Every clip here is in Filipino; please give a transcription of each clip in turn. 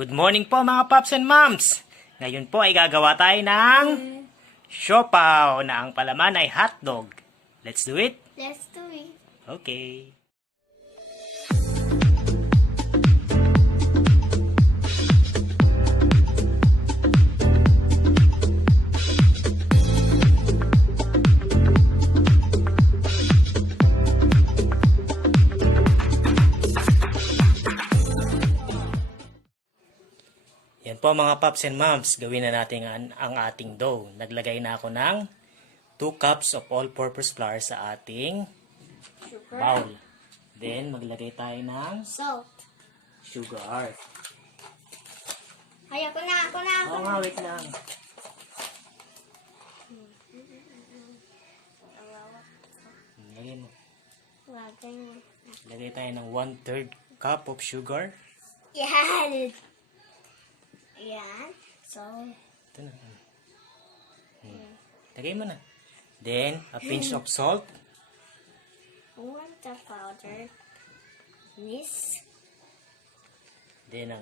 Good morning po mga Pops and Moms! Ngayon po ay gagawa tayo ng siopaw na ang palaman ay hotdog. Let's do it? Let's do it. Okay. Yan po mga Pops and Moms, gawin na natin ang ating dough. Naglagay na ako ng 2 cups of all-purpose flour sa ating Sugar. bowl. Then, maglagay tayo ng Salt. sugar. Ay, ako na. Oo nga, wait lang. Lagay mo. Lagay mo. Lagay tayo ng 1/3 cup of sugar. Yan. Yan. So, Ito na. Lagay mo na. Then, a pinch of salt. want the powder. This. Then,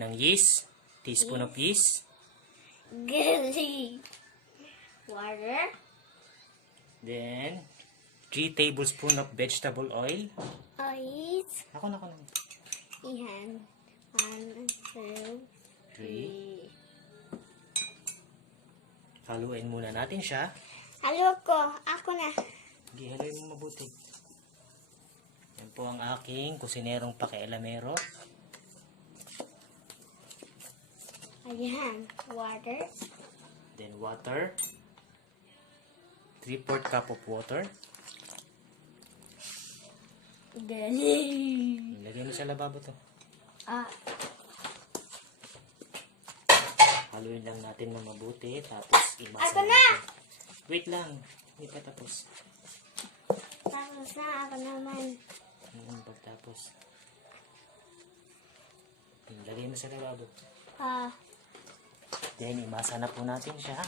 ang yeast. Teaspoon of yeast. Gilly. Water. Then, 3 tablespoon of vegetable oil. Ice. Ako na. Yan. 1, 2, 3. 3. Haluin muna natin siya. Halo ko. Ako na. Sige, haluin mo mabuti. Yan po ang aking kusinerong pakialamero. Ayan. Water. Then, water. 3/4 cup of water. Gilly. Lagay mo sa lababo to. Haluin lang natin ng mabuti. Tapos, imasa Ako na! natin. Wait lang. Hindi pa tapos. Tapos na. Ako naman. Pagtapos. Lagay mo sa lababo. Then, imasa na po natin siya.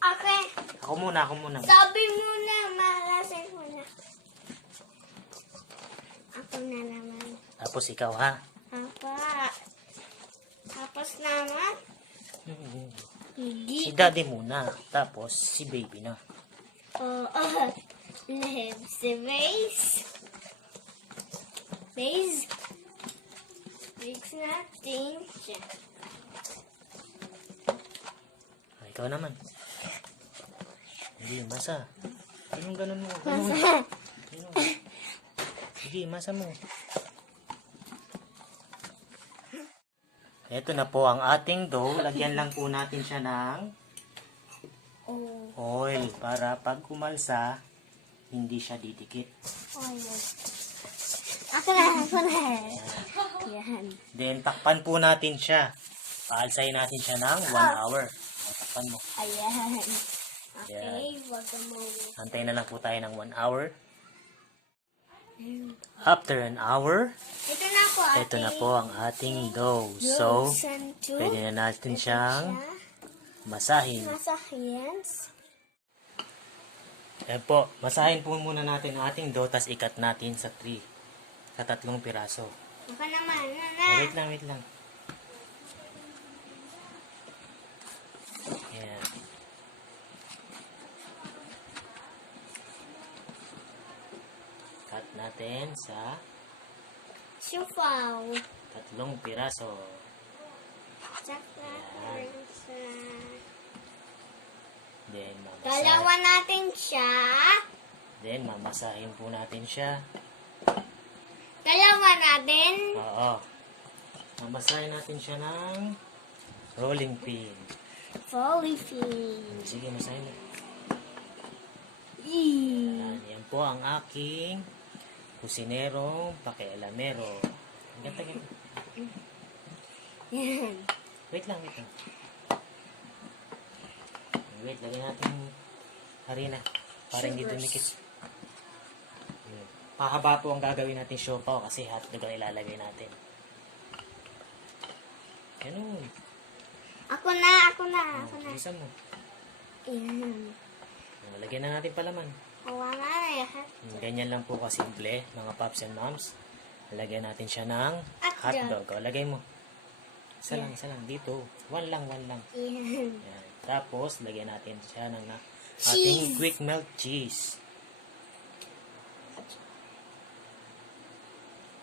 Okay. Ako muna. Sabi mo na. Malasay mo na. Ako na naman. Tapos, ikaw ha. Apa. Tapos naman. Hindi. Si daddy muna. Tapos, si baby na. Lips. Base. Base. Mix natin siya. Ikaw naman. Hindi, masa. Anong ganun mo? Sige, masa mo. Ito na po ang ating dough. Lagyan lang po natin siya ng oil para pag kumalsa, hindi siya didikit. Ako na. Yan. Then, takpan po natin siya. Paalsayin natin siya ng 1 hour. Takpan mo. Ayan. Okay, wag mo. Antayin na lang po tayo ng 1 hour. After an hour, Ito na po. ito na po ang ating dough. So, pwede na natin siyang masahin. Masahin. Ayan po, masahin po muna natin ang ating dough, tas ikat natin sa 3 piraso. Ako naman. Wait lang. Ayan. Cut natin sa Siopaw. 3 piraso. Tsaka sa... Then, Dalawa natin siya. Then, mamasahin po natin siya. Dalawa natin. Oo. Mamasahin natin siya ng rolling pin. Polyfin. Sige, masahin mo. Yan po ang aking kusinerong pakialamero. Ang ganda. Yan. Wait lang. Wait, lagyan natin harina para hindi dumikit. Pahaba po ang gagawin natin siopaw kasi hotdog ang ilalagay natin. Ganun. Ako na. Bilisan mo. Yan. Lagyan na natin palaman. Wala na yan. Ganyan lang po kasimple, mga Pops and Moms. Lagyan natin siya ng hotdog. O, lagay mo. Isa lang. Dito. One lang. Yan. Yan. Tapos, lagyan natin siya ng ating quick melt cheese.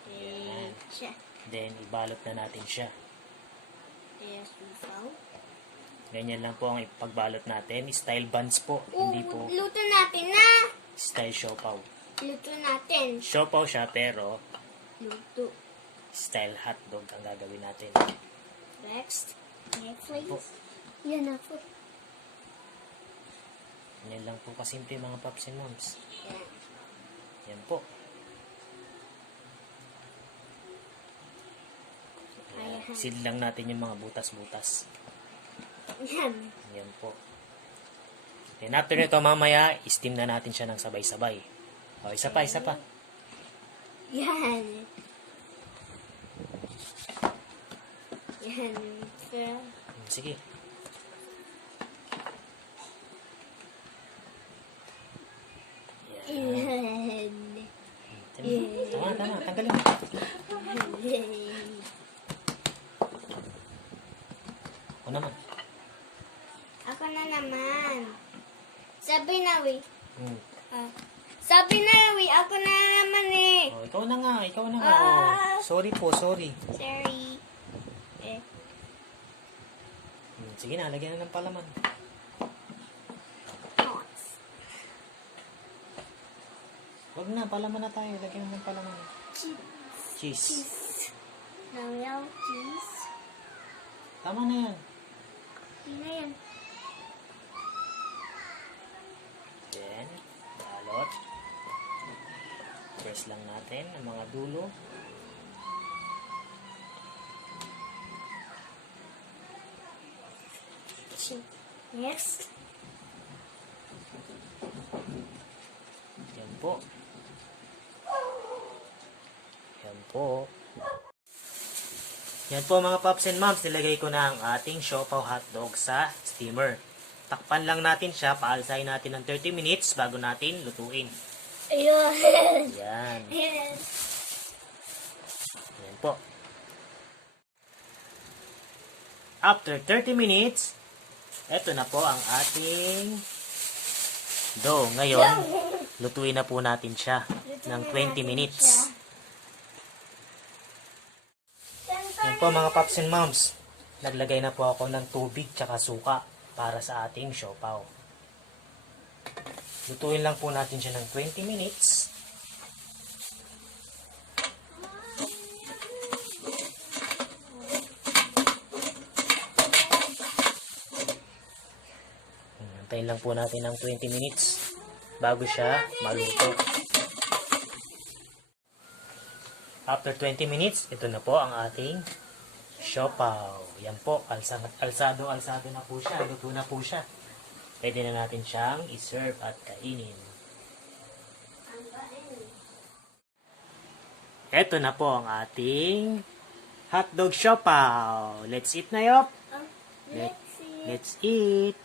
Yan. Siya. Then, ibalot na natin siya. Yes, usaw. Ganyan lang po ang ipagbalot natin. Style buns po. Hindi po Luto natin na. style siopaw. Luto natin. Siopaw siya pero Luto. style hotdog ang gagawin natin. Next. Next, please. Po. Yan na po. Ganyan lang po kasimple mga paps and moms. Yan. Yan po. Ayan. Seal lang natin yung mga butas-butas. Yan. Yan po. Then after nito mamaya, steam na natin siya ng sabay-sabay. O, isa pa. Yan. Yan. Sir. Sige. Yan. Yan. Tama. Tanggalin mo. O naman. Ako na naman. Sabi na, we. Sabi na, we. Ako na naman eh. O, ikaw na nga. Ah. O, sorry po. Sorry. Sige na, lagyan na ng palaman. Wag na, palaman na tayo. Lagyan na ng palaman. Cheese. Royal cheese. Tama na yan. Hindi na yan. Then, balot. Press lang natin ang mga dulo. Next. Yan po. Yan po mga paps and moms, nilagay ko na ang ating siopaw hotdog sa steamer. Takpan lang natin siya, paalsahin natin ng 30 minutes bago natin lutuin. Ayun. Yan. Yes. Yan po. After 30 minutes, eto na po ang ating dough. Ngayon, lutuin na po natin siya ng 20 minutes. Yan po mga paps and moms. Naglagay na po ako ng tubig tsaka suka para sa ating siopaw. Lutuin lang po natin siya ng 20 minutes. Antayin lang po natin ng 20 minutes bago siya maluto. After 20 minutes, ito na po ang ating siopaw. Yan po, alsado na po siya. Luto na po siya. Pwede na natin siyang i-serve at kainin. Ito na po ang ating hotdog siopaw. Let's eat na, Yop. Let's see. Let's eat.